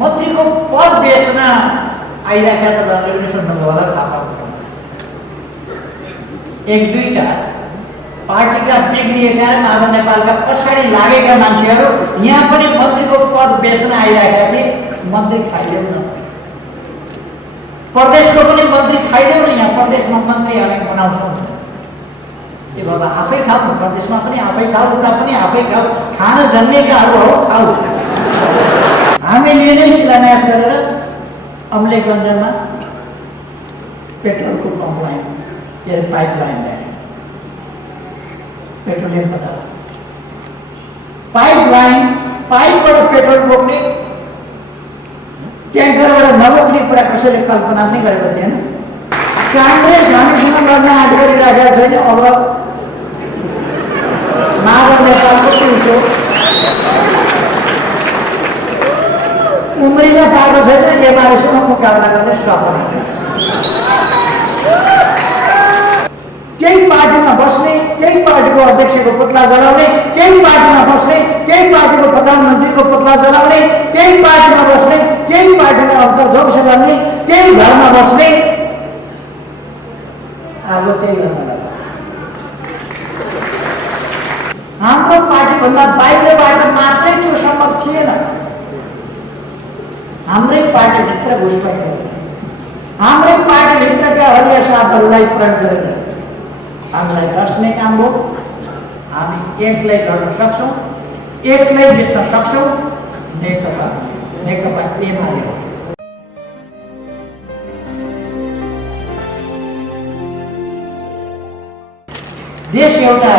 मन्त्रीको पद बेच्न आइराखेका तपाईँहरूले पनि सुन्नुभयो होला, थाहा पाउनुभयो। एक दुईटा पार्टीका बिग्रिएका र माधव नेपालका पछाडि लागेका मान्छेहरू यहाँ पनि मन्त्रीको पद बेच्न आइरहेका थिए। मन्त्री खाइदेऊ न, प्रदेशको पनि मन्त्री खाइदेऊ न, यहाँ प्रदेशमा मन्त्री हामी बनाउँछौँ। ए बाबा आफै खाऊ, प्रदेशमा पनि आफै खाऊ, उता पनि आफै खाऊ, खान जन्मेकाहरू हो, खाऊ। हामीले नै शिलान्यास गरेर अम्लेखगञ्जमा पेट्रोलको पम्प लाइन के अरे पाइप लाइन ल्याए, पेट्रोलियम पदार्थ पाइप लाइन, पाइपबाट पेट्रोल बोक्ने, ट्याङ्करबाट नबोक्ने कुरा कसैले कल्पना पनि गरेको थिएन। काङ्ग्रेस हामीसँग लड्न आँट गरिराखेको छैन। अब माधव नेपालको पुरुषो उम्रिन पाएको छैन, एमालेसँग मुकाबला गर्ने सपना देख्छ। केही पार्टीमा बस्ने, केही पार्टीको अध्यक्षको पुतला जलाउने, केही पार्टीमा बस्ने, केही पार्टीको प्रधानमन्त्रीको पुतला जलाउने, केही पार्टीमा बस्ने, केही पार्टीलाई अन्तर्ध्वंस गर्ने, केही घरमा बस्ने, आगो त्यही गर्न लाग्यो। हाम्रो पार्टीभन्दा बाहिरबाट मात्रै त्यो सम्भव थिएन। हाम्रै पार्टीभित्र घुसपैठ गरेर, हाम्रै पार्टीभित्रका हरिया साथहरूलाई प्रयोग गरेर हामीलाई डस्ने काम हो। हामी एकलाई लड्न सक्छौँ, एकलाई जित्न सक्छौँ। नेकपा एमाले हो। देश एउटा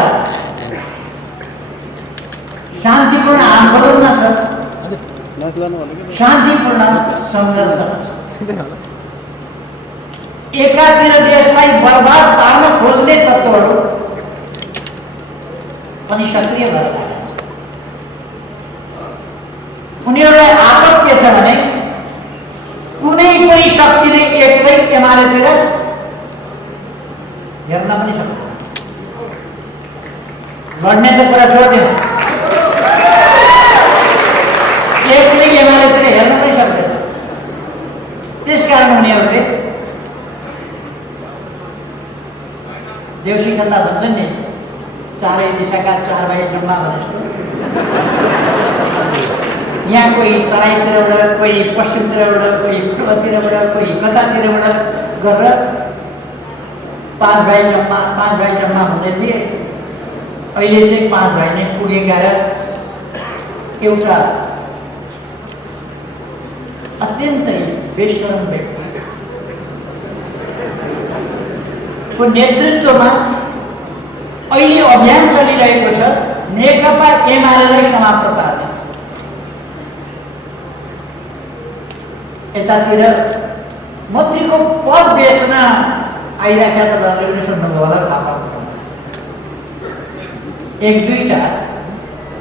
शान्तिपूर्ण आन्दोलनमा छ, शान्तिपूर्ण सङ्घर्ष। एकातिर देशलाई बर्बाद पार्न खोज्ने तत्त्वहरू पनि सक्रिय भएर लागेका छन्। उनीहरूलाई आफत के छ भने कुनै पनि शक्तिले एक्लै एमालेतिर हेर्न पनि सक्दैन, लड्ने त कुरा छोड्दैन, एक्लै एमालेतिर हेर्न पनि सक्दैन। त्यसकारण उनीहरूले देउसी खेल्दा भन्छन् नि, चारै दिशाका चार भाइ जम्मा भने जस्तो। यहाँ कोही तराईतिरबाट, कोही पश्चिमतिरबाट, कोही पूर्वतिरबाट, कोही कतातिरबाट गरेर पाँच भाइ जम्मा हुँदै थिए। अहिले चाहिँ पाँच भाइ नै पुगेका र एउटा अत्यन्तै बेशरम व्यक्तिको नेतृत्वमा अहिले अभियान चलिरहेको छ नेकपा एमालेलाई समाप्त पार्ने। यतातिर मन्त्रीको पद बेच्न आइरहेका तपाईँहरूले पनि सुन्नुभयो होला, थाहा पाउनुभयो। एक दुईटा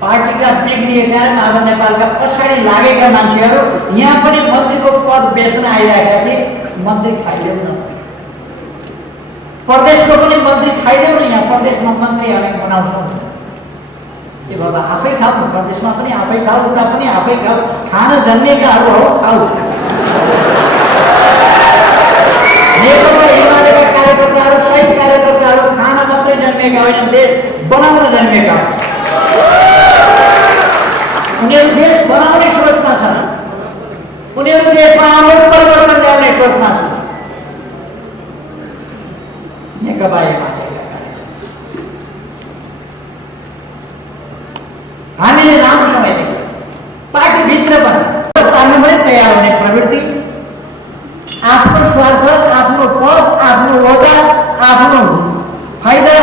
पार्टीका बिग्रिएका र माधव नेपालका पछाडि लागेका मान्छेहरू यहाँ पनि मन्त्रीको पद बेच्न आइरहेका थिए। मन्त्री खाइदेऊ न, प्रदेशको पनि मन्त्री खाइदेऊ न, यहाँ प्रदेशमा मन्त्री हामी बनाउँछौँ। ए बाबा आफै खाऊ, प्रदेशमा पनि आफै खाऊ, उता पनि आफै खाऊ, खान जन्मेकाहरू हो, खाऊ। नेकपा एमालेका कार्यकर्ताहरू सही कार्यकर्ताहरू खान मात्रै जन्मेका होइन, देश बनाउन जन्मेका हो। उनीहरू देश बनाउने सोचमा छन्, उनीहरू देशमा आमूल परिवर्तन ल्याउने सोचमा छन्। नेकपा एमाले हामीले लामो समयदेखि पार्टीभित्र पनि तान्नमै तयार हुने प्रवृत्ति, आफ्नो स्वार्थ, आफ्नो पद, आफ्नो ओहदा, आफ्नो फाइदा,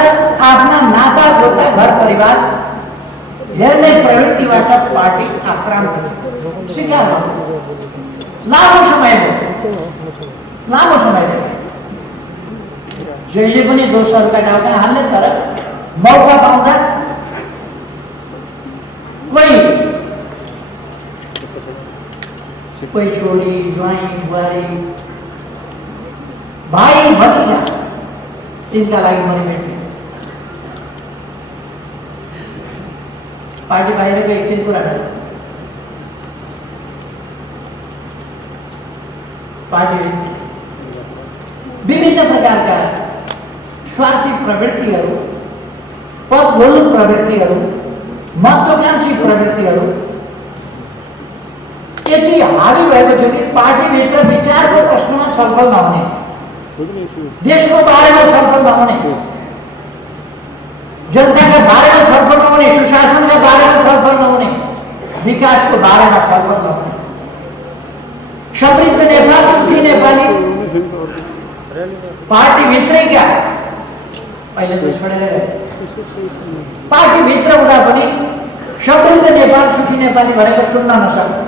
आफ्ना नाता गोता, घर परिवार हेर्ने प्रवृत्तिबाट पार्टी आक्रान्त थियो, शिकार भयो। लामो समय जहिले पनि दोषहरूका टाउका हाल्ने, तर मौका पाउँदा कोही छोरी, ज्वाइँ, बुहारी, भाइ, भतिजा तिनका लागि मरिमेट्ने। पार्टी बाहिरको एकछिन कुरा पार्टी विभिन्न प्रकारका स्वार्थी प्रवृत्तिहरू, पदलोलुप प्रवृत्तिहरू, महत्वाकांक्षी प्रवृत्तिहरू यति हावी भएको थियो कि पार्टीभित्र विचारको प्रश्नमा छलफल नहुने, देशको बारेमा छलफल नहुने, जनताका बारेमा छलफल नहुने, सुशासनका बारेमा छलफल नहुने, विकासको बारेमा छलफल नहुने, समृद्ध नेपाल, सुखी नेपाली पार्टीभित्रैका अहिले त छोडेर पार्टीभित्र हुँदा पनि समृद्ध नेपाल, सुखी नेपाली भनेको सुन्न नसक्ने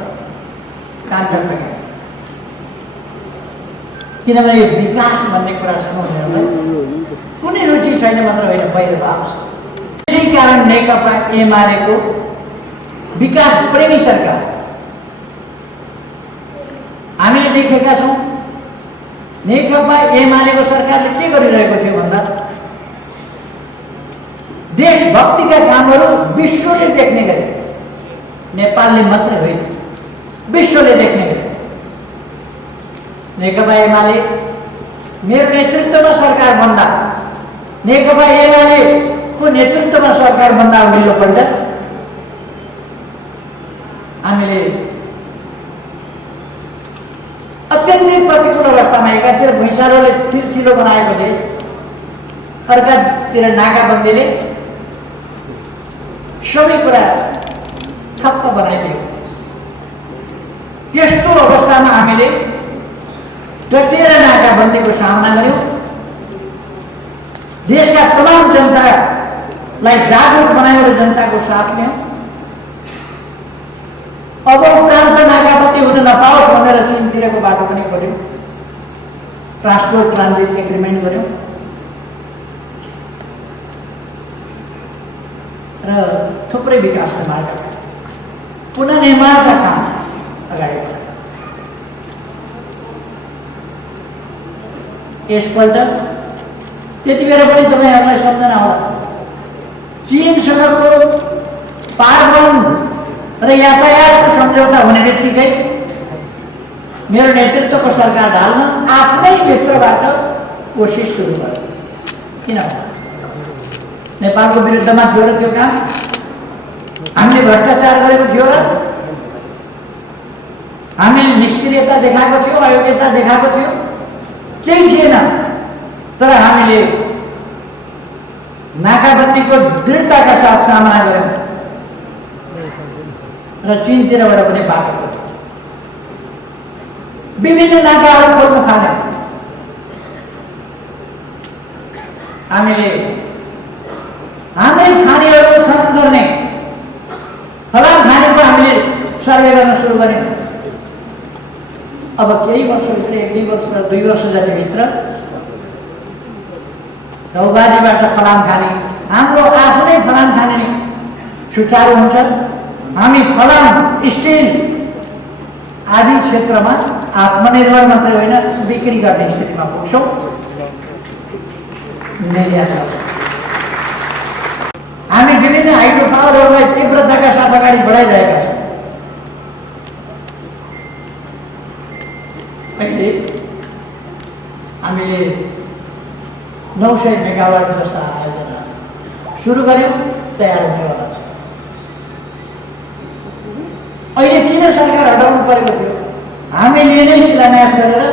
किनभने विकास भन्ने कुरा सुनाउनेहरूलाई कुनै रुचि छैन मात्र होइन, वैरभाव छ। त्यसै कारण नेकपा एमालेको विकास प्रेमी सरकार हामीले देखेका छौँ। नेकपा एमालेको सरकारले के गरिरहेको थियो भन्दा देशभक्तिका कामहरू विश्वले देख्ने गरे, नेपालले मात्र होइन विश्वले देख्ने गरे। नेकपा एमाले मेरो नेतृत्वमा सरकार भन्दा, नेकपा एमालेको नेतृत्वमा सरकार भन्दा अघिल्लोपल्ट हामीले अत्यन्तै प्रतिकूल अवस्थामा एकातिर भुइँचालोले चिरचिलो बनाएको देश, अर्कातिर नाकाबन्दीले सबै कुरा ठप्प बनाइदियो। त्यस्तो अवस्थामा हामीले डटेर नाकाबन्दीको सामना गर्यौँ। देशका तमाम जनतालाई जागरुक बनायौँ र जनताको साथ ल्यायौँ। अब उपरान्त नाकाबन्दी हुन नपाओस् भनेर चीनतिरको बाटो पनि खोल्यौँ, ट्रान्सपोर्ट ट्रान्जिट एग्रिमेन्ट गर्यौँ र थुप्रै विकासका मार्ग पुनर्निर्माणका काम अगाडि बढायौँ। यसपल्ट त्यति बेला पनि तपाईँहरूलाई सम्झना होला, चीनसँगको पारबन्द र यातायातको सम्झौता हुने बित्तिकै मेरो नेतृत्वको सरकार ढाल्न आफ्नै भित्रबाट कोसिस सुरु गर्यो। किन भन्दा नेपालको विरुद्धमा थियो र त्यो काम, हामीले भ्रष्टाचार गरेको थियो र हामीले निष्क्रियता देखाएको थियो, अयोग्यता देखाएको थियो, केही थिएन। तर हामीले नाकाबन्दीको दृढताका साथ सामना गर्यौँ र चीनतिरबाट पनि बाटो खोल्यौँ, विभिन्न नाकाहरू खोल्न थाल्यौँ। हामीले हाम्रै खानीहरू खनन गर्ने, फलाम खानीको हामीले सर्वे गर्न सुरु गर्यौँ। अब केही वर्षभित्र, 1-2 वर्ष 2 वर्ष जतिभित्र रौबारीबाट फलाम खाने, हाम्रो आफ्नै फलाम खाने सुचारू हुन्छ। हामी फलाम, स्टिल आदि क्षेत्रमा आत्मनिर्भर मात्रै होइन बिक्री गर्ने स्थितिमा पुग्छौँ। हामी विभिन्न हाइड्रो पावरहरूलाई तीव्रताका साथ अगाडि बढाइरहेका छौँ। अहिले हामीले 900 मेगावाट जस्ता आयोजना सुरु गर्यौँ, तयार हुनेवाला छ। अहिले किन सरकार हटाउनु परेको थियो? हामीले नै शिलान्यास गरेर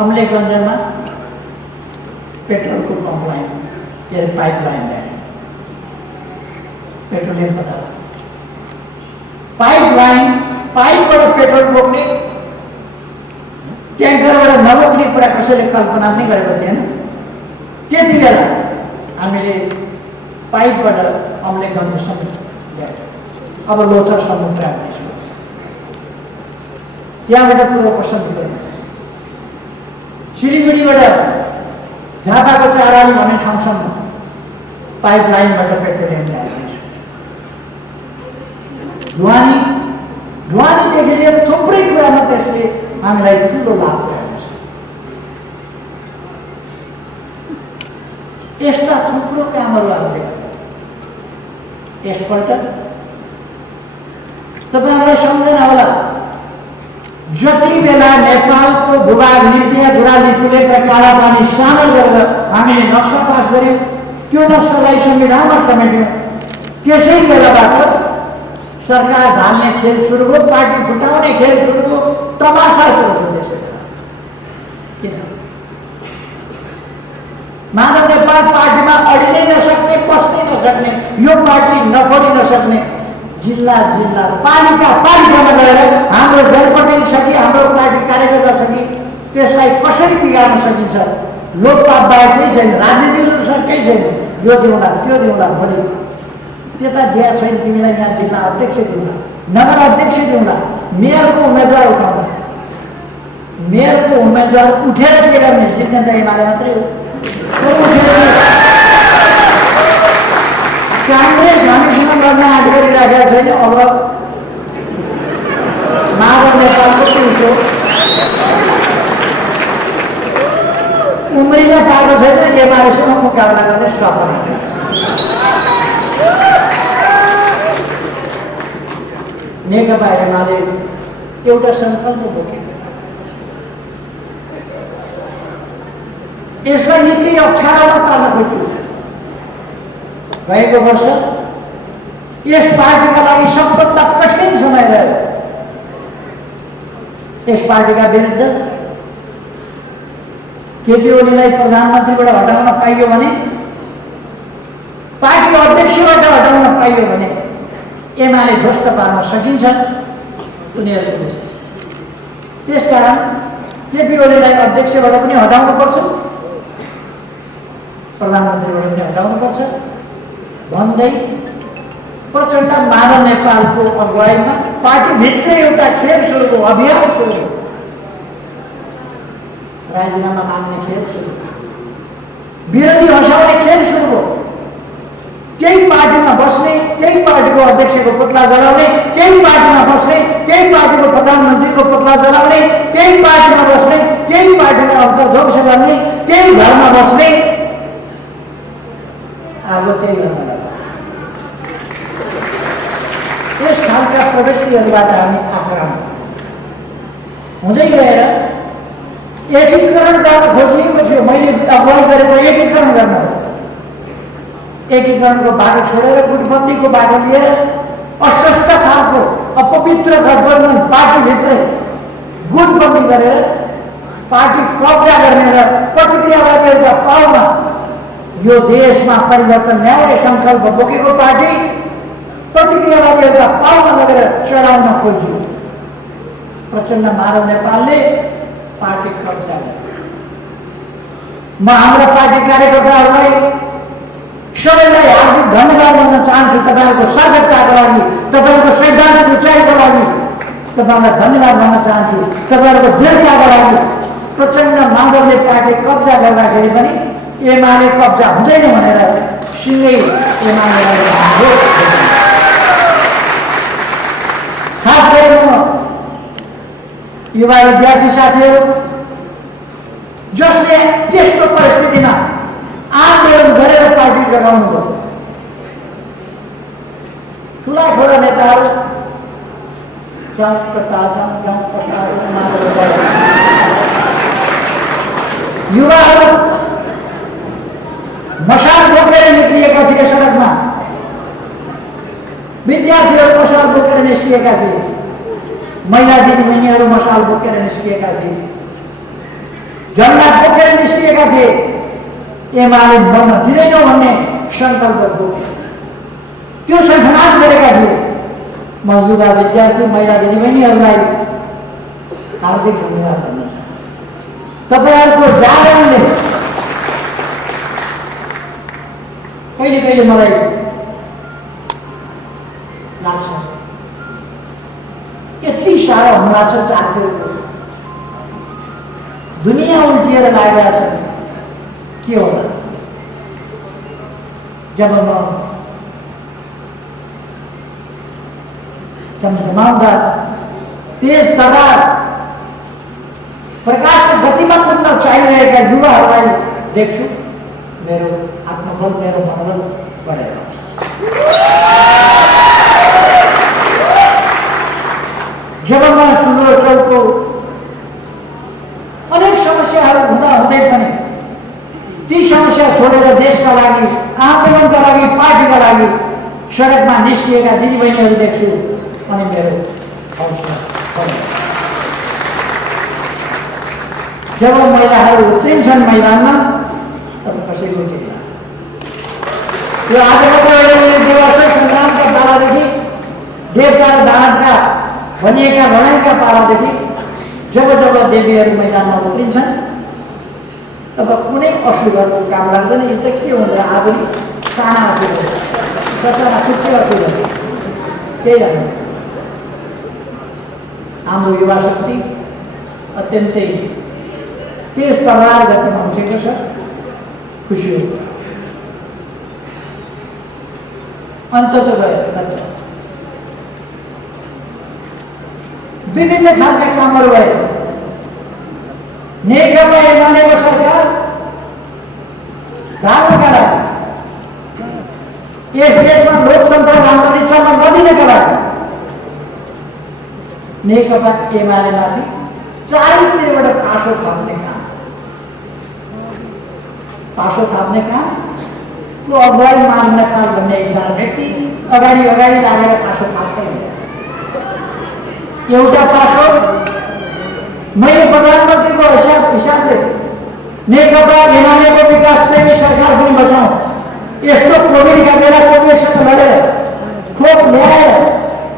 अम्लेखगञ्जमा पेट्रोलको पम्प लाइन, के अरे पाइप लाइन ल्यायौँ, पेट्रोलियम पदार्थ पाइप लाइन, पाइपबाट पेट्रोल बोक्ने, ट्याङ्करबाट नबोक्ने कुरा कसैले कल्पना पनि गरेको थिएन। त्यति बेला हामीले पाइपबाट अम्लेखगञ्जसम्म ल्यायौँ। अब लोथरसम्म प्राप्त, त्यहाँबाट पूर्व पश्चिमभित्र सिलिगुडीबाट झापाको चाराली भन्ने ठाउँसम्म पाइप लाइनबाट पेट्रोलियम ल्याइदिन्छौँ। ढुवानीदेखि लिएर थुप्रै कुरामा त्यसले हामीलाई ठुलो लाभ पुर्याएको छ। यस्ता थुप्रो कामहरू हामीले गर्यौँ। यसपल्ट तपाईँहरूलाई सम्झना होला, जति बेला नेपालको भूभाग लिपिया गुराली कुलेर कालापानी सामेल गरेर हामीले नक्सा पास गर्यौं, त्यो नक्सालाई संविधानमा समेट्यौं, त्यसै बेलाबाट सरकार ढाल्ने खेल सुरु भयो, पार्टी फुटाउने खेल सुरु भयो, तमासा सुरु भयो। त्यसै बेला किन मानव नेपाल पार्टीमा अडिनै नसक्ने, पस्नै नसक्ने, यो पार्टी नफोडी नसक्ने, जिल्ला जिल्ला पालिकामा गएर हाम्रो जनप्रतिनिधि छ कि हाम्रो पार्टी कार्यकर्ता छ कि त्यसलाई कसरी बिगार्न सकिन्छ, लोकपाल बाहेक केही छैन, राजनीति केही छैन, यो दिउँला त्यो दिउँला, भोलि त्यता दिया छैन तिमीलाई, यहाँ जिल्ला अध्यक्ष दिउँला, नगर अध्यक्ष दिउँला, मेयरको उम्मेदवार उठाउँला, मेयरको उम्मेदवार उठेर के गर्ने, जित्ने त एमाले मात्रै हो। कांग्रेस हामीसँग गर्न आँट गरिराखेको छैन, अब माधव नेपालको पुरुष हो, उम्रिन पाएको छैन, एमालेसँग मुकाबला गर्ने सपना देख्छ। नेकपा एमाले एउटा सङ्कल्प बोकेको, यसलाई निकै अप्ठ्यारोमा पार्न खोज्यो। गएको वर्ष यस पार्टीका लागि सबभन्दा कठिन समय रह्यो। यस पार्टीका विरुद्ध केपी ओलीलाई प्रधानमन्त्रीबाट हटाउन पाइयो भने, पार्टी अध्यक्षबाट हटाउन पाइयो भने एमाले ध्वस्त पार्न सकिन्छ उनीहरूको विश्वास। त्यसकारण केपी ओलीलाई अध्यक्षबाट पनि हटाउनुपर्छ, प्रधानमन्त्रीबाट पनि हटाउनुपर्छ भन्दै प्रचण्ड माधव नेपालको अगुवाईमा पार्टीभित्रै एउटा खेल सुरु भयो, अभियान सुरु भयो, राजीनामा माग्ने खेल सुरु भयो, विरोधी हँसाउने खेल सुरु भयो। त्यही पार्टीमा बस्ने, त्यही पार्टीको अध्यक्षको पुतला जलाउने, त्यही पार्टीमा बस्ने, त्यही पार्टीको प्रधानमन्त्रीको पुतला जलाउने, त्यही पार्टीमा बस्ने, त्यही पार्टीलाई अन्तर्ध्वंस गर्ने, त्यही घरमा बस्ने, अब त्यही गर्न लाग्यो। यस खालका प्रवृत्तिहरूबाट हामी आक्रान्त हुँदै गएर एकीकरण गर्न खोजिएको थियो। मैले अगुवाई गरेको एकीकरण गर्न हो, एकीकरणको बाटो छोडेर गुटबन्दीको बाटो लिएर अस्वस्थ खालको अपवित्र गठबन्धन पार्टीभित्रै गुटबन्दी गरेर पार्टी कब्जा गर्ने र प्रतिक्रियावादीहरूका पाउमा यो देशमा परिवर्तन ल्याउने सङ्कल्प बोकेको पार्टी प्रतिक्रियावादीहरूका पाउमा लगेर चढाउन खोज्यो। प्रचण्ड माधव नेपालले पार्टी कब्जा गर्यो। म हाम्रा पार्टी कार्यकर्ताहरूलाई सबैलाई हार्दिक धन्यवाद भन्न चाहन्छु। तपाईँहरूको सार्थकताको लागि, तपाईँहरूको सैद्धान्तिक उचाइको लागि तपाईँहरूलाई धन्यवाद भन्न चाहन्छु। तपाईँहरूको दृढताको लागि। प्रचण्ड माधवले पार्टी कब्जा गर्दाखेरि पनि एमाले कब्जा हुँदैन भनेर सिँगै एमाले खास गरी युवा विद्यार्थी साथीहरू जसले त्यस्तो परिस्थितिमा आन्दोलन गरेर पार्टी जगाउनु भयो, ठुला ठुला नेताहरू युवाहरू मशाल बोकेर निक्लिएका थिए सडकमा, विद्यार्थीहरू मशाल बोकेर निस्किएका थिए, महिला दिदीबहिनीहरू मशाल बोकेर निस्किएका थिए, झन्डा बोकेर निस्किएका थिए। एमाले बन्न दिँदैनौ भन्ने सङ्कल्प बोके त्यो सङ्घर्ष गरेका थिए। म युवा विद्यार्थी महिला दिदीबहिनीहरूलाई हार्दिक धन्यवाद भन्न चाहन्छु। तपाईँहरूको जागरणले कहिले कहिले मलाई लाग्छ यति साह्रो हमला छ चारतिरको, दुनियाँ उल्टिएर लागेको छ। के होला जब म जमाउँदा तेज तरार प्रकाशको गतिमा कुद्न चाहिरहेका युवाहरूलाई देख्छु, मेरो आत्मबल, मेरो मनोबल बढेर आउँछ। जब म ठुलो चौको विकासका लागि, आन्दोलनका लागि, पार्टीका लागि सडकमा निस्किएका दिदीबहिनीहरू देख्छु अनि मेरो हौसला बढ्छ। जब महिलाहरू उत्रिन्छन् मैदानमा तब कसैको केही लाग्दैन। यो आजको देवासी सङ्ग्रामका पालादेखि, देवता र दानवका भनिएका भनाइका पालादेखि जब जब देवीहरू मैदानमा उत्रिन्छन् तब कुनै असुरहरूको काम लाग्दैन। यो त के हुन्छ, आधुनिक साना असुरहरू, ससाना खुट्टे असुरहरू, केही लाग्दैन। हाम्रो युवा शक्ति अत्यन्तै तेज तलवार गतिमा उठेको छ। खुसी हो। अन्तत गएर विभिन्न खालका कामहरू भए। नेकपा एमालेको सरकार धार्नका लागि, यस देशमा लोकतन्त्र राम्ररी चल्न नदिनका लागि नेकपा एमालेमाथि चारैतिरबाट पासो थाप्ने काम को अगुवाई मान नेपाल भन्ने एकजना व्यक्ति अगाडि लागेर पासो थाप्दै एउटा पासो मैले प्रधानमन्त्रीको हिसाबले नेकपा एमालेको विकास प्रेमी सरकार पनि बचाउँ। यस्तो कोभिडका बेला कोभिडसँग लडेर खोप ल्याएर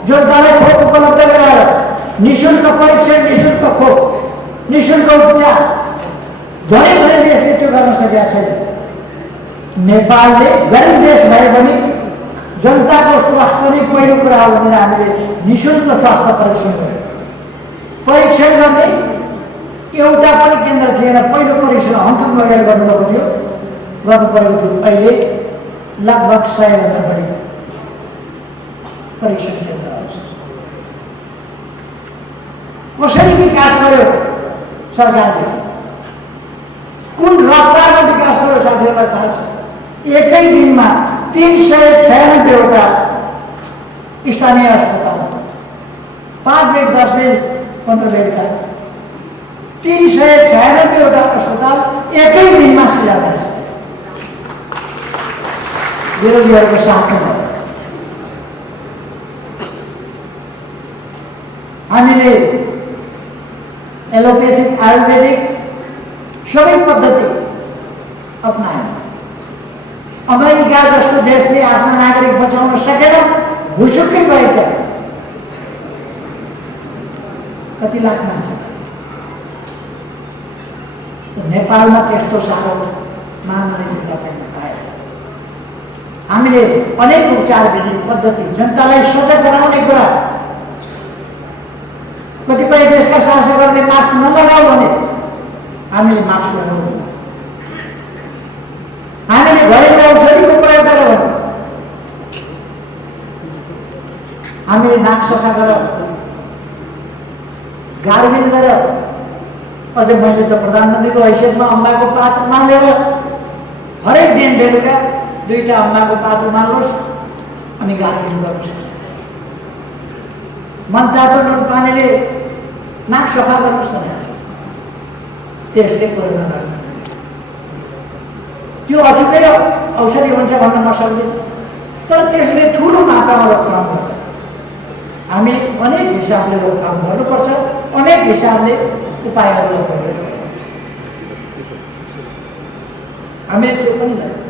जनतालाई खोप उपलब्ध गराएर निःशुल्क परीक्षण, निःशुल्क खोप, निःशुल्क उपचार धेरै देशले त्यो गर्न सकेका छैन। नेपालले गरिब देश भए पनि जनताको स्वास्थ्य नै पहिलो कुरा हो भनेर हामीले निःशुल्क स्वास्थ्य परीक्षण गर्यौँ। परीक्षण गर्ने एउटा पनि केन्द्र थिएन। पहिलो परीक्षण हङकङ लगेर गर्नुभएको थियो, गर्नुपरेको थियो। अहिले लगभग 100 भन्दा बढी परीक्षण केन्द्रहरू छ। कसरी विकास गर्यो सरकारले, कुन रफ्तारमा विकास गर्यो साथीहरूलाई थाहा छ। एकै दिनमा 396वटा स्थानीय अस्पताल, 5 बेड, 10 बेड, 15 बेडका 396वटा अस्पताल एकै दिनमा शिलान्यास भयो। विरोधीहरूको साथमा भयो। हामीले एलोपैथिक, आयुर्वेदिक सबै पद्धति अपनायौँ। अमेरिका जस्तो देशले आफ्ना नागरिक बचाउन सकेन, भुसुक्कै गए त्यहाँ। कति लाख मान्छे। नेपालमा त्यस्तो साह्रो महामारी पनि पाएन। हामीले अनेक उपचार विधि पद्धति, जनतालाई सजग गराउने कुरा, कतिपय देशका शासकहरूले मास्क नलगाऊ भने हामीले मास्क लगाउँदैनौँ। हामीले घरेलु औषधिको प्रयोग गऱ्यौँ भने हामीले नाक सफा गरेर, गार्गेल गरेर, अझै मैले त प्रधानमन्त्रीको हैसियतमा अम्बाको पात उमालेर हरेक दिन बेलुका 2टा अम्बाको पात उमाल्नुहोस् अनि गार्गेल गर्नुहोस्। मनतातो नुन पानीले नाक सफा गर्नुहोस् भने त्यसले कोरोना लाग्छ। त्यो अचुकै औषधि हुन्छ भन्न नसक्दैन, तर त्यसले ठुलो मात्रामा रोकथाम गर्छ। हामीले अनेक हिसाबले रोकथाम गर्नुपर्छ, अनेक हिसाबले उपायहरू गर्नुपर्छ। हामीले त्यो पनि गर्यौँ।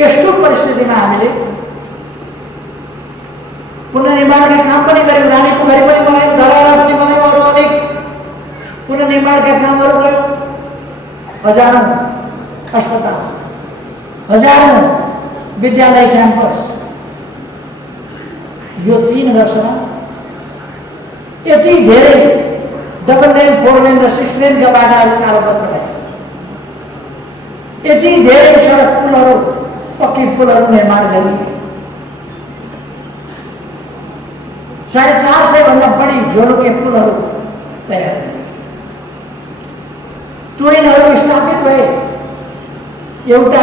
यस्तो परिस्थितिमा हामीले पुनर्निर्माणका काम पनि गऱ्यौँ। रानीपोखरी पनि बनायौँ, धराला पनि बनायौँ, अरू अनेक पुनर्निर्माणका कामहरू गऱ्यौँ। हजारौँ अस्पताल, हजारौँ विद्यालय क्याम्पस। यो 3 वर्षमा यति धेरै डबल लेन, 4 लेन र 6 लेनका बाटाहरू कालोपत्र भए। यति धेरै सडक पुलहरू, पक्की पुलहरू निर्माण गरिए। 450 भन्दा बढी जोरोके पुलहरू तयार गरिए। ट्रेनहरू स्थापित भए। एउटा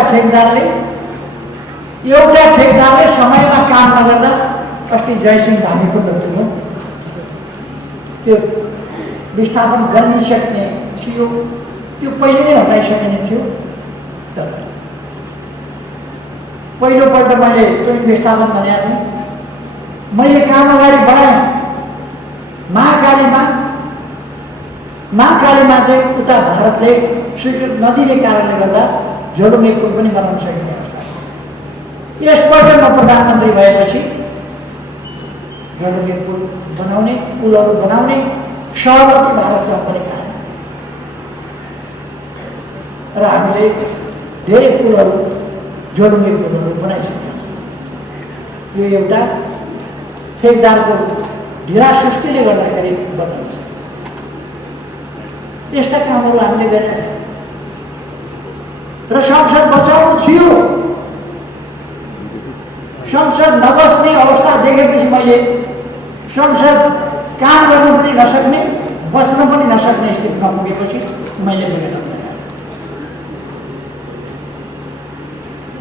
ठेकदारले समयमा काम नगर्दा अस्ति जयसिंह धामीको मृत्यु भयो। त्यो विस्थापन गर्न सक्ने थियो, त्यो पहिले नै हटाइसकिने थियो। तर पहिलोपल्ट मैले ट्विन विस्थापन भनेको थिएँ। मैले काम अगाडि बढाएँ। महाकालीमा चाहिँ उता भारतले स्वीकृत नदिने कारणले गर्दा झोलुङ्गे पुल पनि बनाउन सकिने अवस्था। यसपल्ट म प्रधानमन्त्री भएपछि झोलुङ्गे पुल बनाउने, पुलहरू बनाउने सहमति भारतसँग पनि खाएँ र हामीले धेरै पुलहरू, झोलुङ्गे पुलहरू बनाइसकेका छौँ। यो एउटा ठेकदारको ढिला सुस्तीले गर्दाखेरि बनाइन्छ। यस्ता कामहरू हामीले गरिरहेका र संसद बचाउनु थियो। संसद नबस्ने अवस्था देखेपछि मैले संसद काम गर्नु पनि नसक्ने, बस्न पनि नसक्ने स्थितिमा पुगेपछि मैले विघटन गरेँ।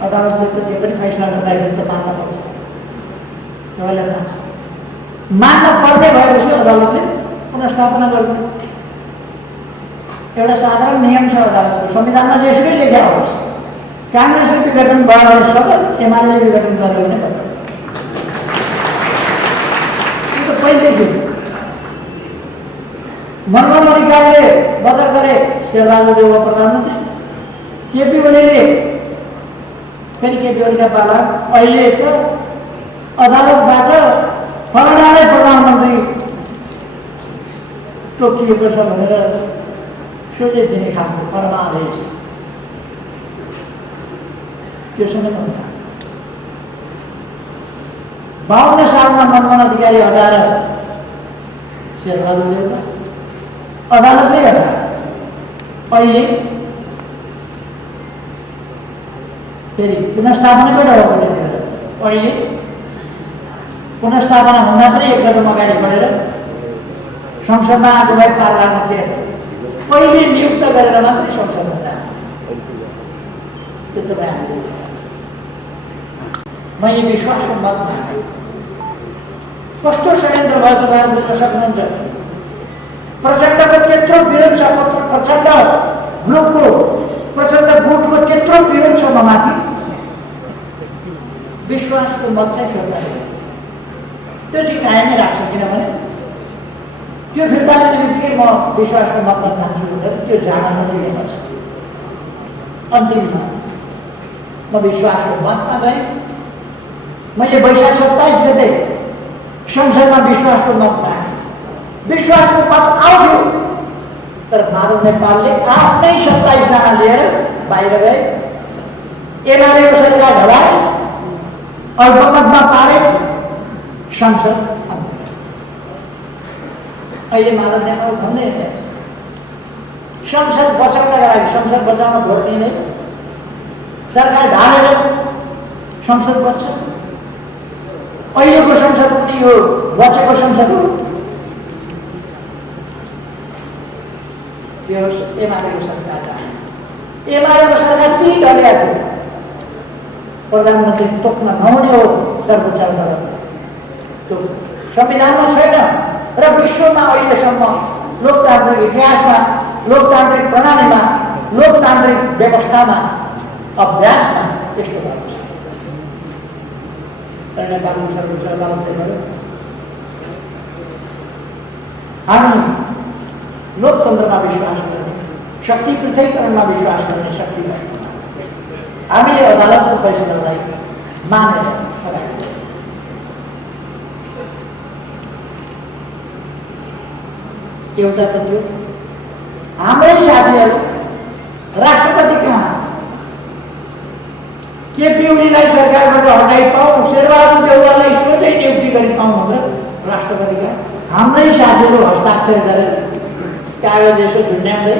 अदालतले त जे पनि फैसला गर्दाखेरि त मान्न पर्छ, तपाईँलाई थाहा छ। मान्न पर्ने भएपछि अदालतले पुनर्स्थापना गर्नु एउटा साधारण नियम छ अदालतको। संविधानमा जेसुकै लेख्या होस्, काङ्ग्रेसले विघटन भयो भने सदन, एमाले विघटन गर्यो भने बदल। यो त पहिल्यै थियो। मनमोहन अधिकारीले बदल गरे, शेरबहादुर देउवा प्रधानमन्त्री, केपी ओलीले फेरि केपी ओलीका पाला अहिले त अदालतबाट फलानालाई प्रधानमन्त्री तोकिएको छ भनेर सोचे दिने खालको परमादेश त्योसँग हुन्छ। 52 सालमा मनमोहन अधिकारी हटाएर शेरबहादुर देउवा अदालतले हटाए। अहिले फेरि पुनर्स्थापनाको डर पनि अहिले पुनर्स्थापना हुँदा पनि एक कदम अगाडि बढेर संसदमा आएको भए पार लाग्न थिएन। पहिले नियुक्त गरेर मात्रै संसदमा जाने। त्यो तपाईँ हामीले मैले विश्वासको मत माने। कस्तो षड्यन्त्र भयो तपाईँहरू बुझ्न सक्नुहुन्छ। प्रचण्डको त्यत्रो विरोध छ, प्रचण्ड ग्रुपको, प्रचण्ड गुटको त्यत्रो विरोध छ ममाथि। विश्वासको मत चाहिँ फिर्ता लियो। त्यो चाहिँ कायमै राख्छ, किनभने त्यो फिर्ता लिने बित्तिकै म विश्वासको मतमा जान्छु भनेर त्यो जान नदिने गर्छ। अन्तिममा म विश्वासको मतमा गएँ। मैले वैशाख 27 गते संसदमा विश्वासको मत मागेँ। विश्वासको मत आउँथ्यो, तर माधव नेपालले आफ्नै 27 जना लिएर बाहिर गए। एमालेको सरकार ढलाए, अल्पमतमा पारे, संसद अन्त। अहिले माधव नेपाल भन्दै हिँडेको छ संसद बचाउनका लागि। संसद बचाउन भोट दिँदै सरकार ढालेर संसद बच्छ। अहिलेको संसद पनि यो बचेको संसद हो। यो एमालेको सरकार ढाल्यो। एमालेको सरकार त्यही ढलेको थियो। प्रधानमन्त्री तोक्न नहुने हो सर्वोच्च अदालतले। त्यो संविधानमा छैन र विश्वमा अहिलेसम्म लोकतान्त्रिक इतिहासमा, लोकतान्त्रिक प्रणालीमा, लोकतान्त्रिक व्यवस्थामा, अभ्यासमा यस्तो भएको छ। तर नेपालको सर्वोच्च अदालतले गर्यो। हामी लोकतन्त्रमा विश्वास गर्ने, शक्ति पृथकीकरणमा विश्वास गर्ने शक्ति भएको हामीले अदालतको फैसलालाई मानेर अगाडि बढ्यौँ। एउटा त त्यो हाम्रै साथीहरू राष्ट्रपति कहाँ, केपी ओलीलाई सरकारबाट हटाइपाऊ, शेरबहादुर देउवालाई सोझै नियुक्ति गरिपाऊ भनेर राष्ट्रपति कहाँ। हाम्रै साथीहरू हस्ताक्षर गरेर कागज यसो झुन्ड्याउँदै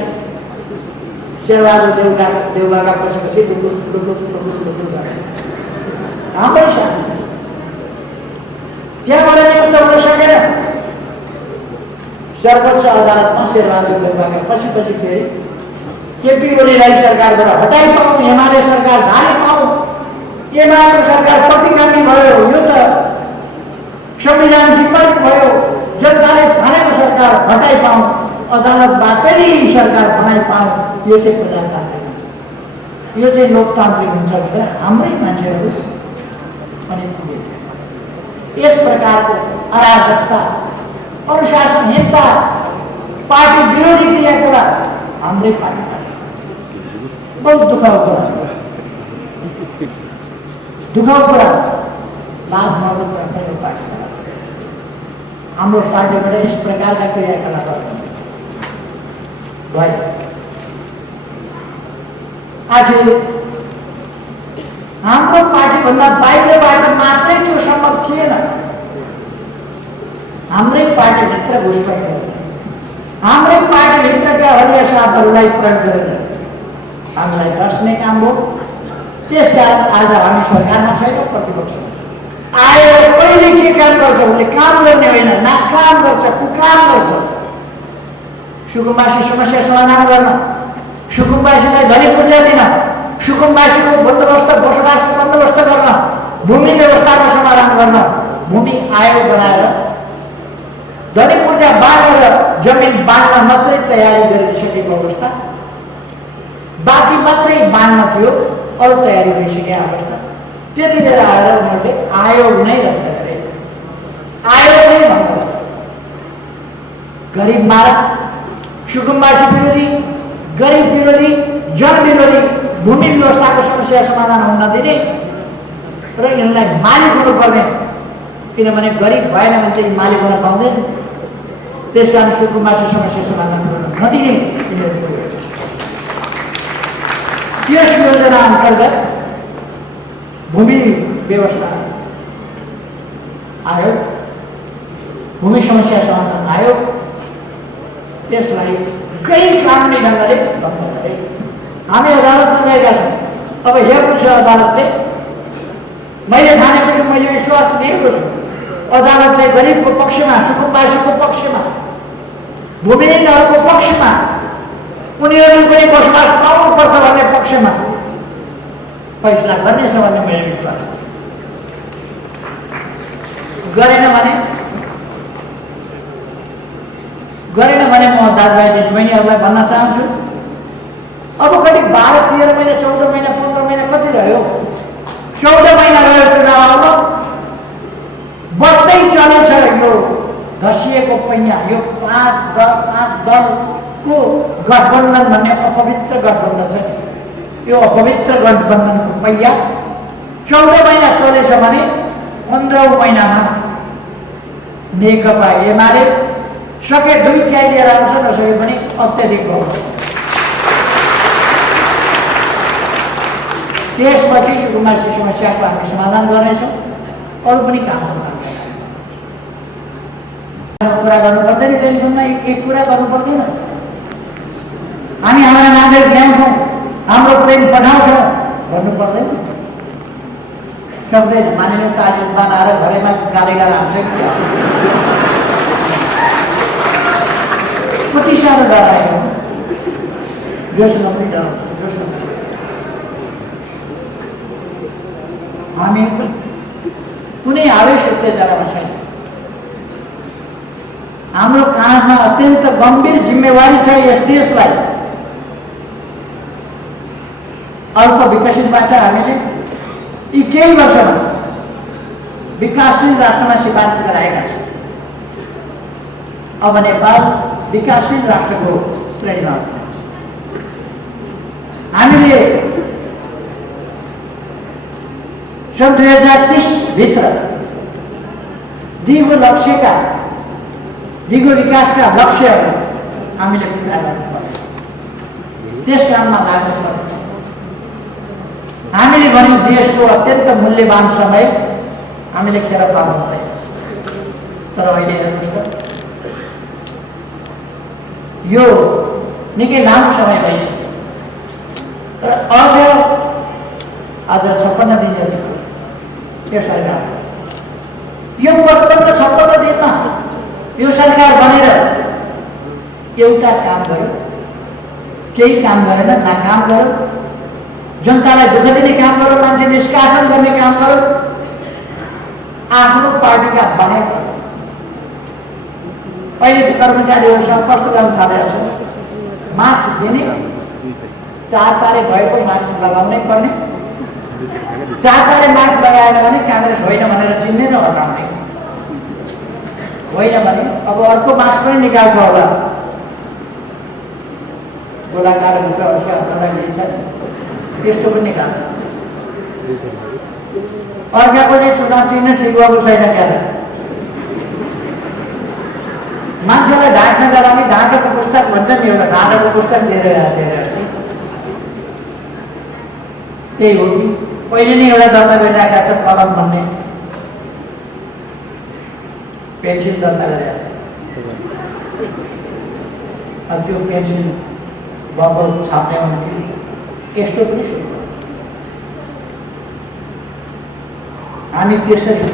शेरबहादुर देउवाका पछि लुकुक गरेर हाम्रै साथी त्यहाँबाट नियुक्त हुन सकेन। सर्वोच्च अदालतमा शेरबहादुर देउवाका पछि फेरि केपी ओलीलाई सरकारबाट हटाइपाऊ, एमाले सरकार ढालिपाऊ, एमालेको सरकार प्रतिगामी भयो, यो त संविधान विपरीत भयो, जनताले छानेको सरकार हटाइपाऊ, अदालतबाटै सरकार बनाइपाऊ, यो चाहिँ प्रजातान्त्रिक। यो चाहिँ लोकतान्त्रिक हुन्छ भनेर हाम्रै मान्छेहरू पनि पुगेको थियो। यस प्रकारको अराजकता, अनुशासनहीनता, पार्टी विरोधी क्रियाकलाप हाम्रै पार्टीमा बहुत दुःखको कुरा, लाज मर्दो कुरा पनि पार्टीमा हाम्रो पार्टीबाट यस प्रकारका क्रियाकलापहरू भयो। आखिर हाम्रो पार्टीभन्दा बाहिरबाट मात्रै त्यो सम्भव थिएन। हाम्रै पार्टीभित्र घुसपैठ गरेर, हाम्रै पार्टीभित्रका हरिया साथहरूलाई प्रयोग गरेर हामीलाई डस्ने काम हो। त्यसकारण आज हामी सरकारमा छैनौँ, प्रतिपक्षमा आएर पहिले के काम गर्छ भने काम गर्ने होइन, नाकाम गर्छ, कुकाम गर्छ। सुकुम्बासी समस्या समाधान गर्न, सुकुम्बासीलाई धनी पूर्जा दिन, सुकुम्बासीको बन्दोबस्त, बसोबासको बन्दोबस्त गर्न, भूमि व्यवस्थाको समाधान गर्न भूमि आयोग बनाएर धनी पूर्जा बाँडेर जमिन बाँड्न मात्रै तयारी गरिसकेको अवस्था, बाँकी मात्रै बाँड्न थियो, अरू तयारी भइसकेको अवस्था। त्यति बेला आएर उनीहरूले आयोग नै रद्द गरे। आयोग नै भन्न गरिब मारा, सुकुम्बासी विरोधी, गरिब विरोधी, जन विरोधी भूमि व्यवस्थाको समस्या समाधान हुन नदिने र यिनलाई मालिक हुनुपर्ने, किनभने गरिब भएन भने चाहिँ मालिक हुन पाउँदैन। त्यसकारण सुकुम्बासी समस्या समाधान गर्न नदिने त्यस योजना अन्तर्गत भूमि व्यवस्था आयोग, भूमि समस्या समाधान आयोग, त्यसलाई गैर कानुनी ढङ्गले बन्द गरे। हामी अदालतमा गएका छौँ। अब हेर्नु छ अदालतले, मैले ठानेको छु, मैले विश्वास लिएको छु, अदालतले गरिबको पक्षमा, सुकुम्बासीको पक्षमा, भूमिहीनहरूको पक्षमा, उनीहरू पनि बसोबास पाउनुपर्छ भन्ने पक्षमा फैसला गर्नेछ भन्ने मेरो विश्वास गरेन भने म दाजुभाइ दिदीबहिनीहरूलाई भन्न चाहन्छु, अब कति 12-13 महिना, 14 महिना, 15 महिना कति रह्यो? 14 महिना रह्यो चुनाव आउन, बढ्दै चलेछ यो धसिएको पैया, यो 5 दलको गठबन्धन भन्ने अपवित्र गठबन्धन छ। यो अपवित्र गठबन्धनको पैया 14 महिना चलेछ भने 15औं महिनामा नेकपा एमाले सके 2 ट्याइ लिएर आउँछ, नसके पनि अत्याधिक भयो। त्यसपछि सुकुम्बासी समस्याको हामी समाधान गर्नेछौँ, अरू पनि कामहरू गर्नेछौँ। कुरा गर्नु पर्दैन, टेलिफोनमा एक कुरा गर्नु पर्दैन। हामी हाम्रा नागरिक ल्याउँछौँ, हाम्रो प्रेम पठाउँछौँ भन्नु पर्दैन, सक्दैन। मानिलिउँ तालिम बनाएर घरैमा गाली हान्छ कि कति साह्रो डराएको, जोसँग पनि डराउँछ, जोसँग हामी कुनै आवेश उत्तेजनामा छैन। हाम्रो काँधमा अत्यन्त गम्भीर जिम्मेवारी छ यस देशलाई अल्प विकसितबाट हामीले यी केही वर्षमा विकासशील राष्ट्रमा सिफारिस गराएका छौँ। अब नेपाल विकासशील राष्ट्रको श्रेणीमा हामीले सन् 2030 भित्र दिगो विकासका लक्ष्यहरू हामीले पुरा गर्नुपर्छ, त्यस काममा लाग्नुपर्छ। हामीले भन्यौँ देशको अत्यन्त मूल्यवान समय हामीले खेर फाल्नु हुँदैन, तर अहिले हेर्नुहोस् त, यो निकै लामो समय भइसक्यो, तर आज 56 दिन जति यो सरकार, यो 55-56 दिनमा यो सरकार बनेर एउटा काम गर्यो, केही काम गरेन, नाकाम गर्यो, जनतालाई दुःख दिने काम गर्यो, मान्छे निष्कासन गर्ने काम गर्यो, आफ्नो पार्टीका बाहेक अहिले कर्मचारीहरूसँग कस्तो गर्न थालेको छ, मार्क्स दिने चार तारे भएको मार्क्स लगाउनै पर्ने, चार तारे मार्क्स लगाएन भने काङ्ग्रेस होइन भनेर चिन्ने र हटाउने, होइन भने अब अर्को मार्क्स पनि निकाल्छ होला, गोलाकारभित्र अवश्य हटाउँदा केही छ त्यस्तो पनि निकाल्छ। अर्काको चाहिँ चुनाव चिन्ह ठिक भएको छैन क्या, मान्छेलाई ढाँट्नका लागि ढाँटेको पुस्तक भन्छ नि, एउटा ढाँटेको पुस्तक लिएर अस्ति त्यही हो कि पहिले नै एउटा दर्ता गरिरहेका छ कलम भन्ने, पेन्सिल दर्ता गरिरहेको छ, अब त्यो पेन्सिल भएको छाप्ने हो कि यस्तो पनि सुरु हामी त्यसरी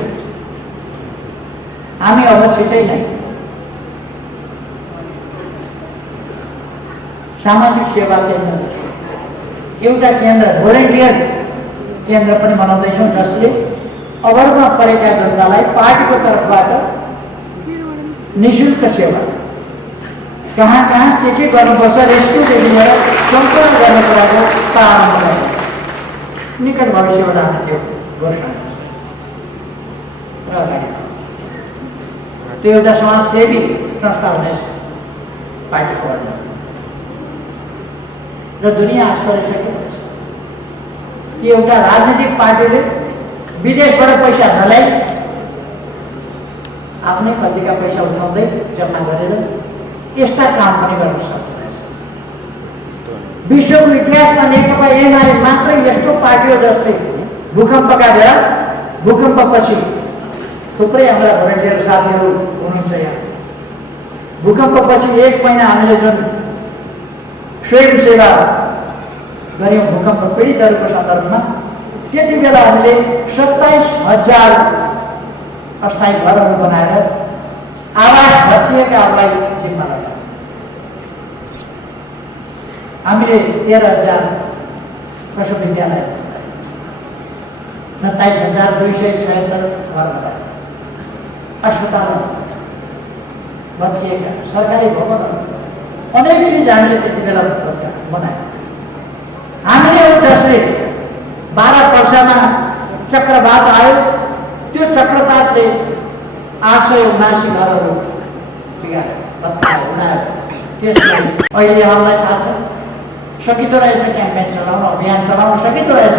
हामी अब छिटै नै सामाजिक सेवा केन्द्र एउटा केन्द्र भोलिन्टियर्स केन्द्र पनि बनाउँदैछौँ, जसले अभरमा परेका जनतालाई पार्टीको तर्फबाट निःशुल्क सेवा कहाँ कहाँ के गर्नुपर्छ रेस्क्युदेखि लिएर सम्पूर्ण गर्ने कुराको प्रारम्भ गर्छ। निकट भविष्यबाट हामी त्यो घोषणा र अगाडि त्यो एउटा समाजसेवी संस्था हुनेछ पार्टीको अरूमा र दुनियाँ आश्चर्यचकित हुन्छ कि एउटा राजनीतिक पार्टीले विदेशबाट पैसा नल्याई आफ्नै कतिका पैसा उठाउँदै जम्मा गरेर यस्ता काम पनि गर्न सक्दो रहेछ। विश्वको इतिहासमा नेकपा एमाले मात्रै यस्तो पार्टी हो जसले भूकम्पका बेला भूकम्पपछि थुप्रै हाम्रा भोलिन्टियर साथीहरू हुनुहुन्छ यहाँ, भूकम्पपछि 1 महिना हामीले जुन स्वयं सेवा गऱ्यौँ भूकम्प पीडितहरूको सन्दर्भमा, त्यति बेला हामीले 27,000 अस्थायी घरहरू बनाएर आवास भत्किएकाहरूलाई जिम्मा लगायौँ। हामीले 13,000 पशु विद्यालय, 29,276 घर बनायौँ, अस्पताल भत्किएका सरकारी भवनहरू अनेक चिज हामीले त्यति बेला बनायौँ। हामीले हो जसले 12 वर्षमा चक्रवात आयो, त्यो चक्रवातले 879 घरहरू बिगार्यो, भत्कायो, उडायो। त्यसलाई अहिले हामीलाई थाहा छ, सकिँदो रहेछ क्याम्पेन चलाउन, अभियान चलाउन सकिँदो रहेछ।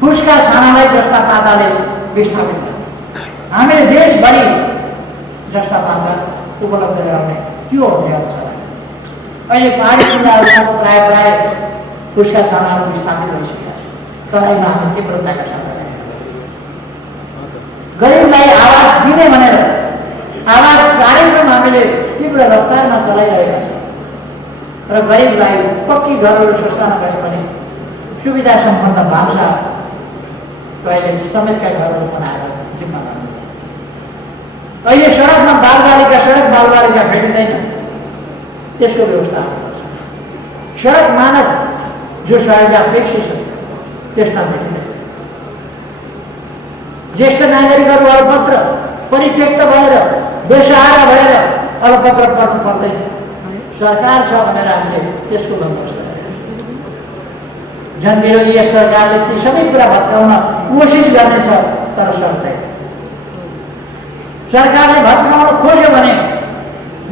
फुस्का छानालाई जस्ता पाताले विस्थापित गर्ने, हामीले देशभरि जस्ता पाता उपलब्ध गराउने त्यो अभियान चलायो। अहिले पहाडी जिल्लाहरूमा प्राय फुस्का छानाहरू विस्थापित भइसकेका छ, तराईमा हामी तीव्रताका साथ गरिबलाई आवास दिने भनेर आवास कार्यक्रम हामीले तीव्र रफ्तारमा चलाइरहेका छौँ र गरिबलाई पक्की घरहरू ससाना भए पनि सुविधा सम्पन्न भान्सा टोयलेट समेतका घरहरू बनाएर जिम्मा गर्नु। अहिले सडक बालबालिका भेटिँदैन, त्यसको व्यवस्था गर्छ। सडक मानव जो सहयोगापेक्षी छ त्यस्ता भेटिँदैन। ज्येष्ठ नागरिकहरू अलपत्र परित्यक्त भएर बेसहारा भएर अलपत्र पर्नु पर्दैन, सरकार छ भनेर हामीले त्यसको बन्दोबस्त गरेका छौँ। जनविरोधी सरकारले ती सबै कुरा भत्काउन कोसिस गर्नेछ, तर सक्दैन। सरकारले भत्काउन खोज्यो भने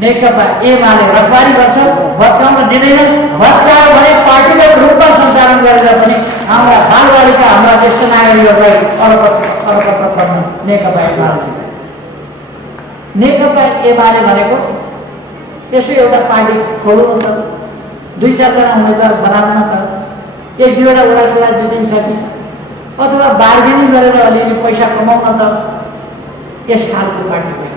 नेकपा एमाले रफारी गर्छ, भत्काउन दिँदैन। भत्कायो भने पार्टीगत रूपमा सञ्चालन गरेर पनि हाम्रा बालबालिका हाम्रा ज्येष्ठ नागरिकहरूलाई अलपत्र पर्न नेकपा एमाले दिँदैन। नेकपा एमाले भनेको यसो एउटा पार्टी खोल्नु त, 2-4 जना उम्मेदवार बनाउन त, 1-2वटा वडासुडा जितिन्छ कि, अथवा बार्गेनिङ गरेर अलिअलि पैसा कमाउन त, यस खालको पार्टी होइन।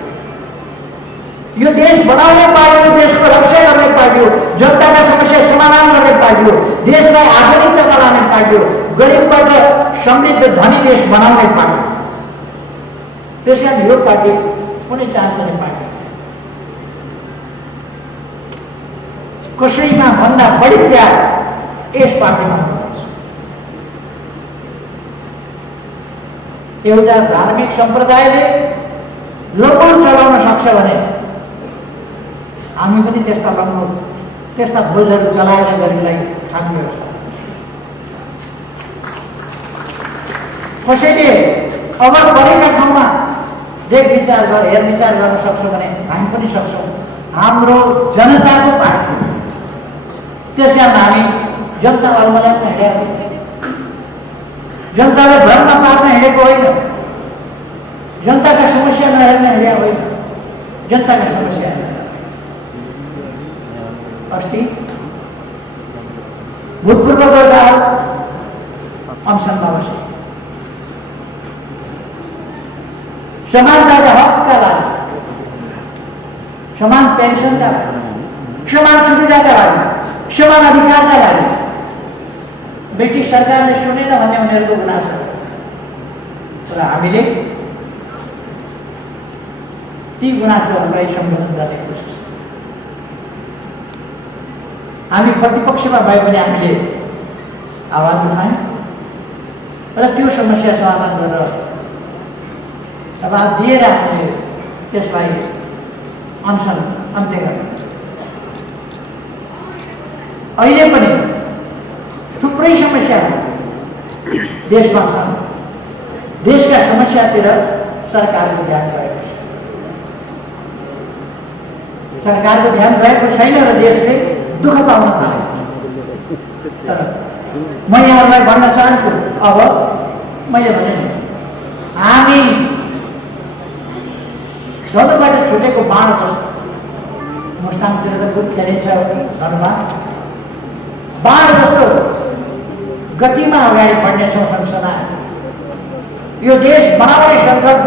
यो देश बनाउने पार्टी हो, देशको रक्षा गर्ने पार्टी हो, जनताका समस्या समाधान गर्ने पार्टी हो, देशलाई आधुनिकतामा लाने पार्टी हो, गरिबबाट समृद्ध धनी देश बनाउने पार्टी हो। त्यसकारण यो पार्टी कुनै चाहने पार्टी कसैमा भन्दा बढी त्याग यस पार्टीमा हुनुपर्छ। एउटा धार्मिक सम्प्रदायले लङ्गुर चलाउन सक्छ भने हामी पनि त्यस्ता लङ्गुर, त्यस्ता भोजहरू चलाएर गरिबलाई खाने व्यवस्था कसैले अब परेका ठाउँमा हेरविचार गर्न सक्छौँ भने हामी पनि सक्छौँ। हाम्रो जनताको पार्टी हो, त्यस कारण हामी जनता अलमलाई हिँडेका होइन, जनताले भ्रममा पार्न हिँडेको होइन, जनताका समस्या नहेर्न हिँडेका होइन, जनताका समस्या हेर्न। अस्ति भूतपूर्व गोर्खाहरू अनसनमा बसे, समानताका हकका लागि, समान पेन्सनका लागि, समान सुविधाका लागि, समान अधिकारका लागि ब्रिटिस सरकारले सुनेन भन्ने उनीहरूको गुनासो। तर हामीले ती गुनासोहरूलाई सम्बोधन गर्ने कोसिस, हामी प्रतिपक्षमा भए पनि हामीले आवाज उठायौँ र त्यो समस्या समाधान गरेर दबाब दिएर हामीले त्यसलाई अनसन अन्त्य गर्नु। अहिले पनि थुप्रै समस्याहरू देशमा छन्, देशका समस्यातिर सरकारको ध्यान गएको छ, सरकारको ध्यान गएको छैन र देशले दुःख पाउन थालेको छ। तर म यहाँहरूलाई भन्न चाहन्छु, अब मैले भने नि हामी धनुबाट छुटेको बाण जस्तो, मुस्ताङतिर त खुब खेलिन्छ धनुमा, बाण जस्तो गतिमा अगाडि बढ्नेछौँ सँगसँगै। यो देश बनाउने सङ्कल्प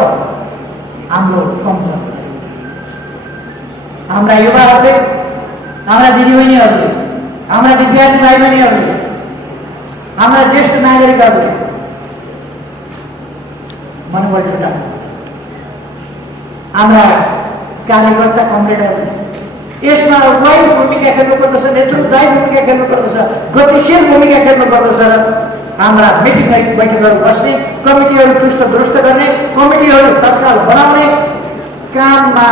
हाम्रो कमजोर हुँदैन। हाम्रा युवाहरूले, हाम्रा दिदीबहिनीहरूले, हाम्रा विद्यार्थी भाइ बहिनीहरूले, हाम्रा ज्येष्ठ नागरिकहरूले मनोबल जुटाउनु, हाम्रा कार्यकर्ता कमरेडहरूले यसमा अगुवाई भूमिका खेल्नुपर्दछ, नेतृत्वदायी भूमिका खेल्नुपर्दछ, गतिशील भूमिका खेल्नुपर्दछ र हाम्रा मिटिङ बैठकहरू बस्ने, कमिटीहरू चुस्त दुरुस्त गर्ने, कमिटीहरू तत्काल बनाउने काममा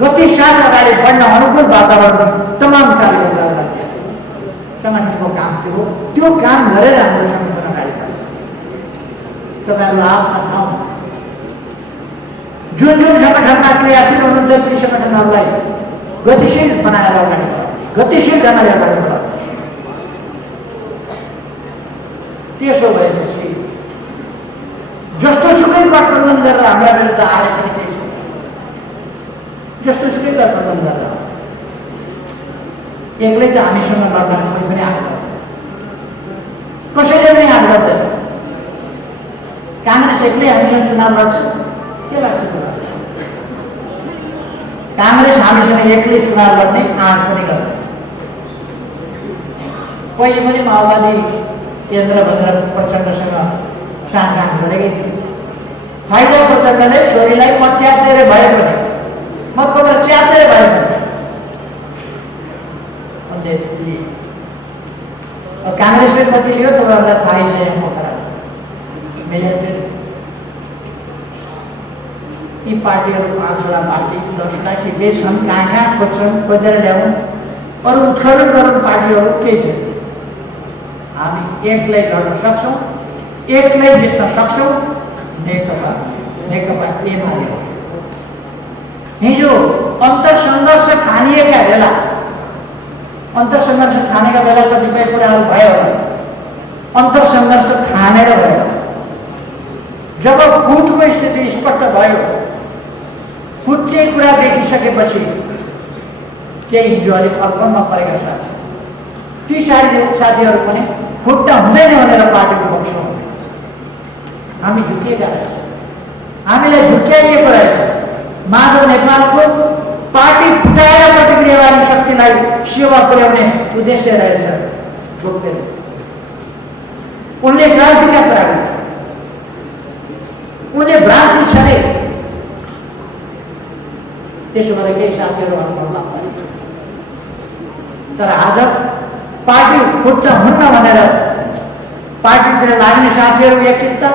गति साथ अगाडि बढ्न अनुकूल वातावरण तमाम कार्यकर्ताहरूलाई सङ्गठनको काम त्यो काम गरेर हाम्रो सङ्गठन अगाडि बढ्छ। तपाईँहरू आफ्ना ठाउँमा जुन जुन सङ्गठनमा क्रियाशील हुनुहुन्छ ती सङ्गठनहरूलाई गतिशील बनाएर अगाडि बढाउनुहोस्, गतिशील ढङ्गले अगाडि बढाउनुहोस्। त्यसो भएपछि जस्तो सुकै गठबन्धन गरेर हाम्रा विरुद्ध आए पनि केही छैन, जस्तो सुकै गठबन्धन गरेर एक्लै त हामीसँग लड्न कोही पनि आँट गर्दैन, कसैले पनि आँट गर्दैन। काङ्ग्रेस एक्लै हामीसँग चुनाव लड्छ, के लाग्छ तपाईँलाई? काङ्ग्रेस हामीसँग एक्लै चुनाव लड्ने आँट पनि गर्दैन। पहिले पनि माओवादी केन्द्र भनेर प्रचण्डसँग साँठगाँठ गरेकै थियो। फाइदा प्रचण्डले छोरीलाई मत च्यातेर भए पनि, मतपत्र च्यातेर भए पनि काङ्ग्रेसले कति लियो तपाईँहरूलाई थाहै छ। यहाँ पोखरा मिलेर यी पार्टीहरू 5वटा पार्टी 10वटा ठिकै छन्, कहाँ खोज्छन्, खोजेर ल्याउन्, अरू उत्खनन गरौँ पार्टीहरू केही छैन। हामी एक्लै लड्न सक्छौँ, एक्लै जित्न सक्छौँ। नेकपा एमाले हो। हिजो अन्तर्सङ्घर्ष ठानिएका बेला, अन्तर्सङ्घर्ष ठानेका बेला कतिपय कुराहरू भयो, अन्तर्सङ्घर्ष ठानेर भयो। जब फुटको स्थिति स्पष्ट भयो, फुट्ने कुरा देखिसकेपछि केही हिजो अलिक अल्पमा परेका साथी, ती साथीहरू पनि फुट्न हुँदैन भनेर पार्टीको पक्षमा हुँदैन। हामी झुकिएका रहेछौँ, हामीलाई झुक्क्याइएको रहेछ। माधव नेपालको पार्टी फुटाएर प्रतिक्रियावादी शक्तिलाई सेवा पुर्याउने उद्देश्य रहेछ। झुक्दैन, उनले क्रान्तिका कुरा गरे, उनले भ्रान्ति छरे। त्यसो गरेर केही साथीहरू अनुभवमा परे। तर आज पार्टी फुट्न हुन्न भनेर पार्टीतिर लाग्ने साथीहरू एकता,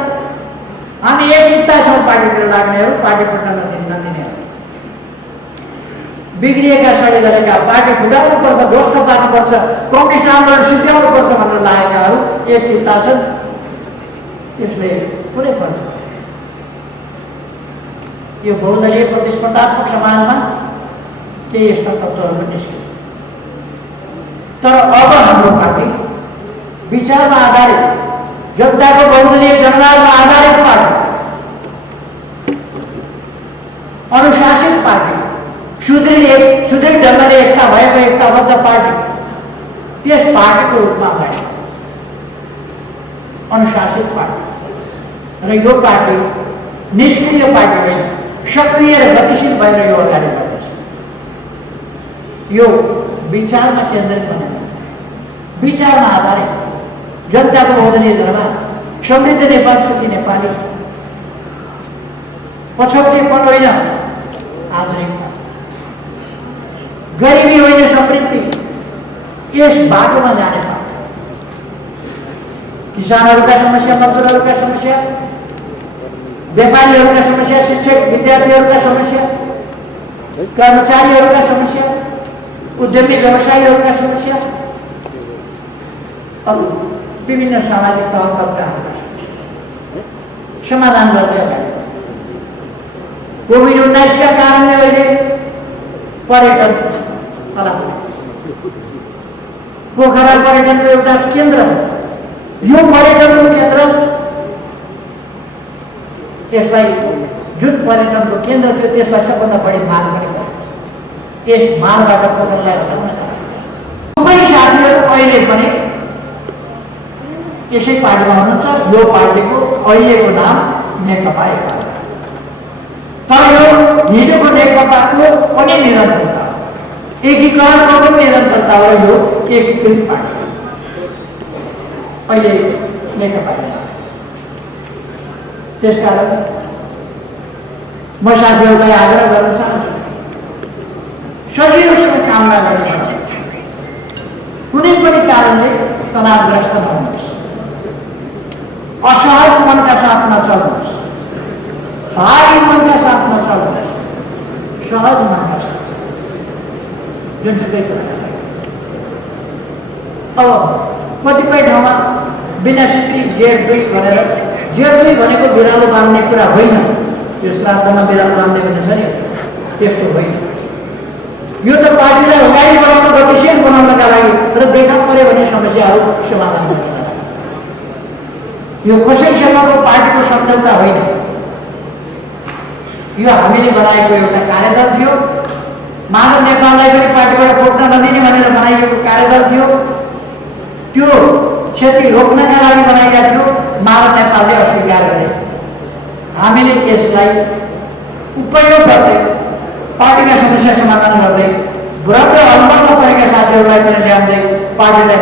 हामी एकता छौँ। पार्टीतिर लाग्नेहरू, पार्टी फुट्न नदिनेहरू बिग्रिएका सडी गरेका पार्टी फुटाउनुपर्छ, ध्वस्त पार्नुपर्छ, कम्युनिस्ट आन्दोलन सिद्ध्याउनुपर्छ भनेर लागेकाहरू एकजुटता छन्। यसले कुनै फरक पर्दैन। यो बहुदलीय प्रतिस्पर्धात्मक समाजमा केही यस्ता तत्त्वहरू निस्किन्छ। तर अब हाम्रो पार्टी विचारमा आधारित, जनताको बहुदलीय जनतामा आधारित पार्टी, अनुशासित पार्टी, सुदृढ ढङ्गले एकता भएको एकताबद्ध पार्टी, त्यस पार्टीको रूपमा भयो अनुशासित पार्टी। र यो पार्टी निष्क्रिय पार्टी होइन, सक्रिय र गतिशील भएर यो अगाडि बढ्दैछ। यो विचारमा केन्द्रित बनेर, विचारमा आधारित, जनताको बहुदलीय जनता, समृद्ध नेपाल, सुखी नेपाली, पछौटेपन होइन आधुनिकता, गरिबी होइन समृद्धि, यस बाटोमा जाने पार्टी। किसानहरूका समस्या, मजदुरहरूका समस्या, व्यापारीहरूका समस्या, शिक्षक विद्यार्थीहरूका समस्या, कर्मचारीहरूका समस्या, उद्यमी व्यवसायीहरूका समस्या, अरू विभिन्न सामाजिक तह तबकाहरूका समस्या समाधान गर्दै अगाडि कोभिड-19 का कारणले अहिले पर्यटन कलाकार पोखरा पर्यटनको एउटा केन्द्र हो। यो पर्यटनको केन्द्र, यसलाई जुन पर्यटनको केन्द्र थियो त्यसलाई सबभन्दा बढी माग पनि गरेको छ। यस मागबाट पोखरालाई हटाउन सबै साथीहरू अहिले पनि यसै पार्टीमा हुनुहुन्छ। यो पार्टीको अहिलेको नाम नेकपा एमाले, तर यो हिजोको नेकपाको पनि निरन्तरता, एकीकरणको पनि निरन्तरता हो। यो एकीकृत पार्टी अहिले नेकपा एमाले। त्यसकारण म साथीहरूलाई आग्रह गर्न चाहन्छु, सजिलोसँग काम गर्नुहोस्, कुनै पनि कारणले तनावग्रस्त नहुनुहोस्, असहज मनका साथ नचल्नुहोस्, भारी मनका साथ नचल्नुहोस्, सहज मनका साथ जुनसुकै कुराका लागि। अब कतिपय ठाउँमा बिना स्थिति Z2 भनेर, Z2 भनेको बिरालो बाँध्ने कुरा होइन, यो श्राद्धमा बिरालो बाँध्ने भन्ने छ नि, त्यस्तो होइन। यो त पार्टीलाई अगाडि बढाउन, गतिशील बनाउनका लागि र देखा पर्यो भने समस्याहरू समाधान गर्नका लागि। यो कसैसँगको पार्टीको सम्झौता होइन। यो हामीले बनाएको एउटा कार्यदल थियो। माधव नेपाललाई पनि पार्टीबाट फुट्न नदिने भनेर बनाइएको कार्यदल थियो। त्यो क्षति रोक्नका लागि बनाइएको थियो। माधव नेपालले अस्वीकार गरे। हामीले यसलाई उपयोग गर्दै, पार्टीका समस्या समाधान गर्दै, व्रत हलमा परेका साथीहरूलाई पनि ल्याउँदै पार्टीलाई